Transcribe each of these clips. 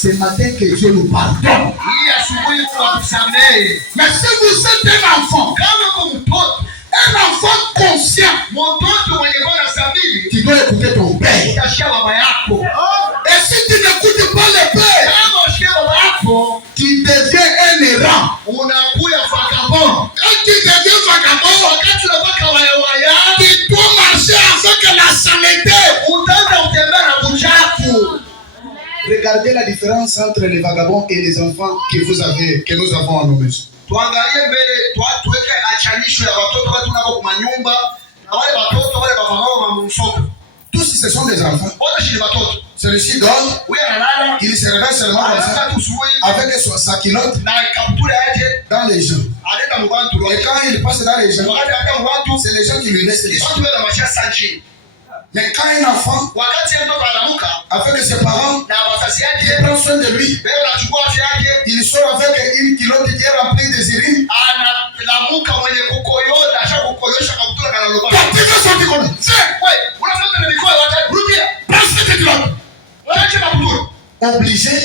ce matin que Dieu nous pardonne. Mais si vous êtes un enfant, un enfant conscient, tu dois écouter ton père. Et si tu n'écoutes pas le père, tu deviens un errant. Quand tu deviens vagabond, tu dois marcher avec la saleté. Regardez la différence entre les vagabonds et les enfants que nous avons à nos maisons. Tous ce sont des enfants. Celui-ci dort, il se réveille seulement comme ça, avec sa culotte dans les gens. Et quand il passe dans les gens, c'est les gens qui lui laissent les gens. Mais quand un enfant, avec ses parents, il prend soin de lui, il sort avec une culotte qui est remplie de urines. Quand tu veux sortir comme ça, prends cette culotte. Obligé,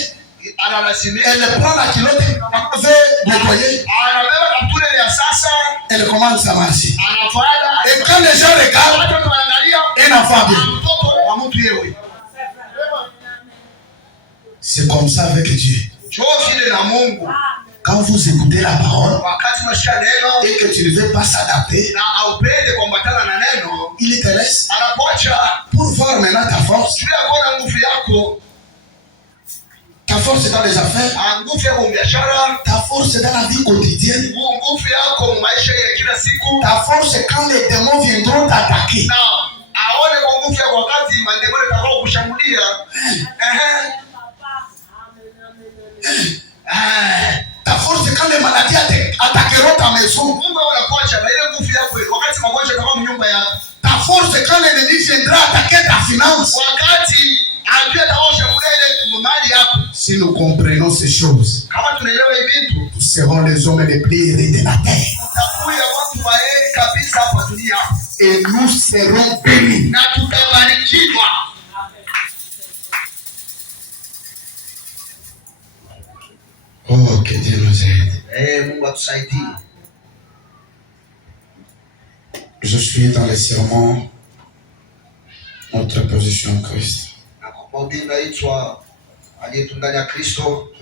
elle prend la culotte, elle veut nettoyer, elle commence à marcher. Et quand les gens regardent, un enfant vient. C'est comme ça avec Dieu. Quand vous écoutez la parole et que tu ne veux pas s'adapter, il te laisse pour voir maintenant ta force. Ta force est dans les affaires. Ta force est dans la vie quotidienne. Ta force est quand les démons viendront t'attaquer. Ta force c'est quand les maladies attaqueront ta maison. Ta force c'est quand l'ennemi viendra attaquer ta finance. Si nous comprenons ces choses, nous serons les hommes les plus heureux de la terre. Et nous serons bénis. Oh, que Dieu nous aide. Je suis dans les sermons, notre position en Christ. Je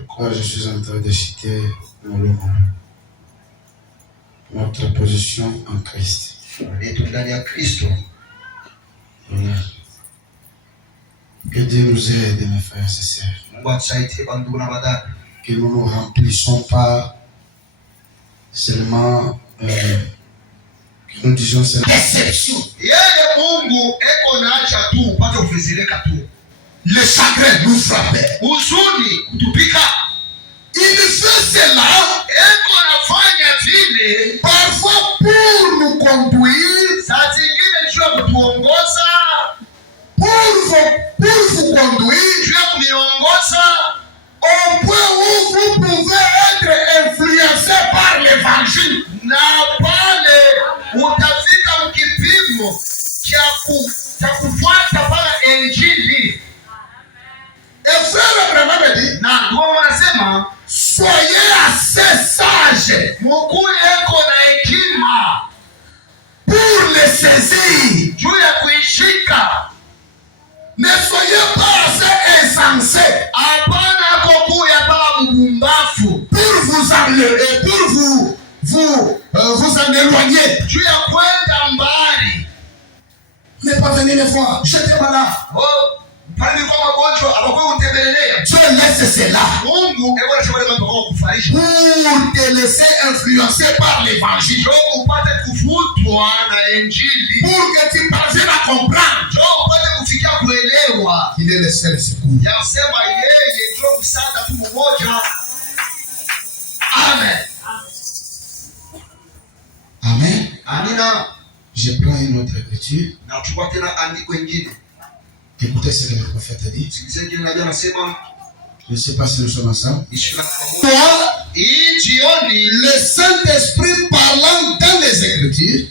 crois que je suis en train de citer mon logo. Notre position en Christ. Voilà. Que Dieu nous aide, mes frères et sœurs. Que nous ne remplissons pas seulement, que nous disions seulement déception. Le chagrin nous frappait. Il fait cela parfois pour nous conduire, pour vous conduire au point où vous pouvez être influencé par l'évangile. Et frère Abraham me dit, soyez assez sage pour les saisir. Ne soyez pas assez insensé pour vous enlever, pour vous en éloigner. Ne pas venir les voir. J'étais malade. Dieu laisse cela pour te laisser influencer par l'évangile, pour que tu parviennes à comprendre qu'il est le seul secours. Amen. Amen. Je prends une autre écriture. Écoutez ce que le prophète a dit. Je ne sais pas si nous sommes ensemble. Le Saint-Esprit parlant dans les Écritures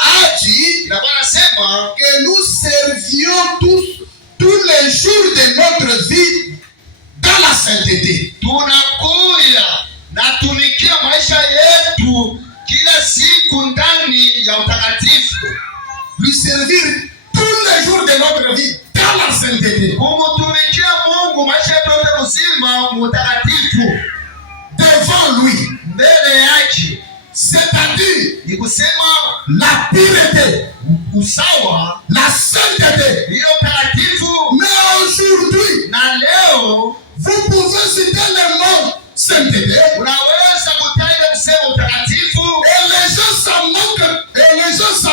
a dit que nous servions tous lui servir tous les jours de notre vie dans la sainteté. Kumtumikia Mungu maisha yote mzima mtakatifu devant lui, mbele yake. C'est-à-dire ni kusema la pureté, usawa, la sainteté. Hiyo takatifu. Mais aujourd'hui, na leo vous pouvez citer le mot sainteté. Unaweza kutaja msemo utakatifu. Et les gens s'en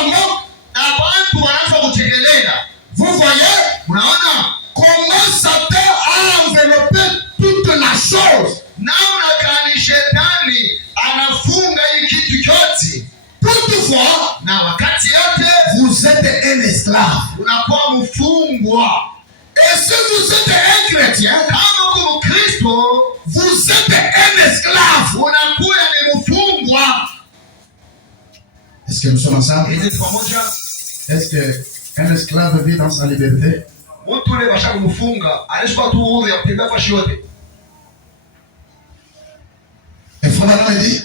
moquent. Na watu wanaanza kutegelea. Vous voyez? Unaona comment Satan a enveloppé toute la chose. Namna gani shetani anafunga hii kitu chote. Toutefois, na wakati yote vous êtes un esclave. Unakuwa mfungwa. Et si vous êtes un chrétien, kama uko Mkristo, vous êtes un esclave. Unakuwa ni mfungwa. Est-ce que nous sommes ensemble? Est-ce que un esclave vit dans sa liberté? Mtu yule basha kumfunga, anashika tu uhuru ya kutembea kwa yote. Et Fondamentalement dit,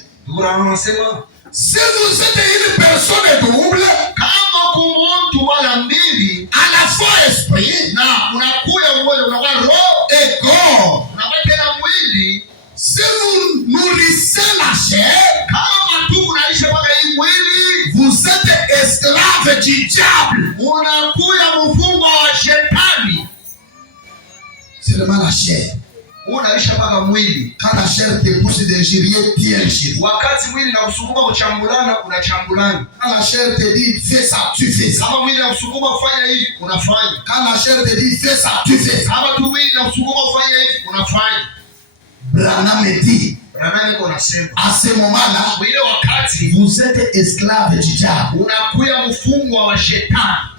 si vous êtes une personne double, kama kumuntu wala mbili, à la fois esprit, na unakuya umoja, unakuwa roho et corps, unakuwa tena mwili. Si vous nourrissez la chair, kama tu unalisha mpaka hii mwili, vous êtes esclave du diable. Unakuya mfungwa wa shetani. Seulement la chair. Unalisha mpaka mwili. Quand la chair te pousse d'injurier, tu injures. Wakati mwili na kusukuma kuchambulana, unachambulana. Quand la chair te dit fais ça, tu fais ça. Kama mwili na kusukuma kufanya hivi, unafanya. Quand la chair te dit fais ça, tu fais ça. Kama tu mwili na kusukuma kufanya hivi, unafanya. Branham dit, à ce moment-là, wakati vous êtes esclave du diable. Unakuya mfungwa wa shetani.